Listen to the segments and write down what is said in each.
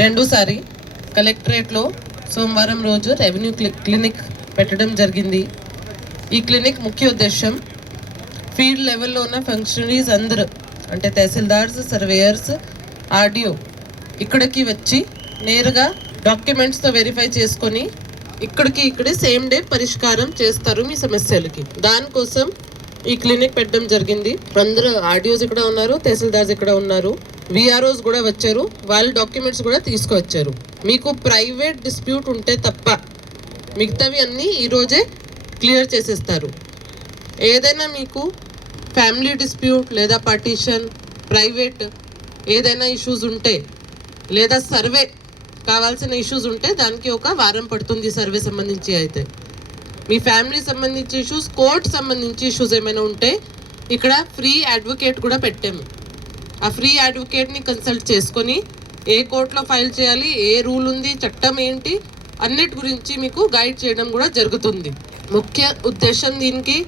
రెండోసారి కలెక్టరేట్లో సోమవారం రోజు రెవెన్యూ క్లినిక్ పెట్టడం జరిగింది. ఈ క్లినిక్ ముఖ్య ఉద్దేశం ఫీల్డ్ లెవెల్లో ఉన్న ఫంక్షనరీస్ అందరూ అంటే తహసీల్దార్స్, సర్వేయర్స్, ఆర్డీఓ ఇక్కడికి వచ్చి నేరుగా డాక్యుమెంట్స్తో వెరిఫై చేసుకొని ఇక్కడే సేమ్ డే పరిష్కారం చేస్తారు మీ సమస్యలకి. దానికోసం ఈ క్లినిక్ పెట్టడం జరిగింది. అందరూ ఆర్డీఓస్ ఇక్కడ ఉన్నారు, తహసీల్దార్స్ ఇక్కడ ఉన్నారు, విఆర్ఓస్ కూడా వచ్చారు, వాళ్ళ డాక్యుమెంట్స్ కూడా తీసుకువచ్చారు. మీకు ప్రైవేట్ డిస్ప్యూట్ ఉంటే తప్ప మిగతావి అన్నీ ఈరోజే క్లియర్ చేసేస్తారు. ఏదైనా మీకు ఫ్యామిలీ డిస్ప్యూట్ లేదా పార్టీషన్, ప్రైవేట్ ఏదైనా ఇష్యూస్ ఉంటే లేదా సర్వే కావాల్సిన ఇష్యూస్ ఉంటే దానికి ఒక వారం పడుతుంది. సర్వే సంబంధించి అయితే మీ ఫ్యామిలీ సంబంధించి ఇష్యూస్, కోర్ట్ సంబంధించి ఇష్యూస్ ఏమైనా ఉంటే ఇక్కడ ఫ్రీ అడ్వకేట్ కూడా పెట్టాము. ఆ ఫ్రీ అడ్వకేట్ని కన్సల్ట్ చేసుకొని ఏ కోర్టులో ఫైల్ చేయాలి, ఏ రూల్ ఉంది, చట్టం ఏంటి అన్నిటి గురించి మీకు గైడ్ చేయడం కూడా జరుగుతుంది. ముఖ్య ఉద్దేశం దీనికి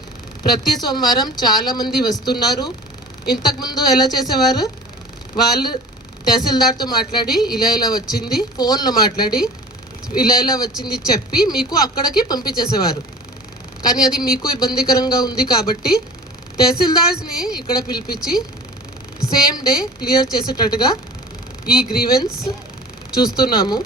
ప్రతి సోమవారం చాలామంది వస్తున్నారు. ఇంతకుముందు ఎలా చేసేవారు, వాళ్ళు తహసీల్దార్తో మాట్లాడి ఇలా వచ్చింది, ఫోన్లో మాట్లాడి ఇలా వచ్చింది చెప్పి మీకు అక్కడికి పంపించేసేవారు. కానీ అది మీకు ఇబ్బందికరంగా ఉంది కాబట్టి తహసీల్దార్స్ని ఇక్కడ పిలిపించి సేమ్ డే క్లియర్ చేసేటట్టుగా ఈ గ్రీవెన్స్ చూస్తున్నాము.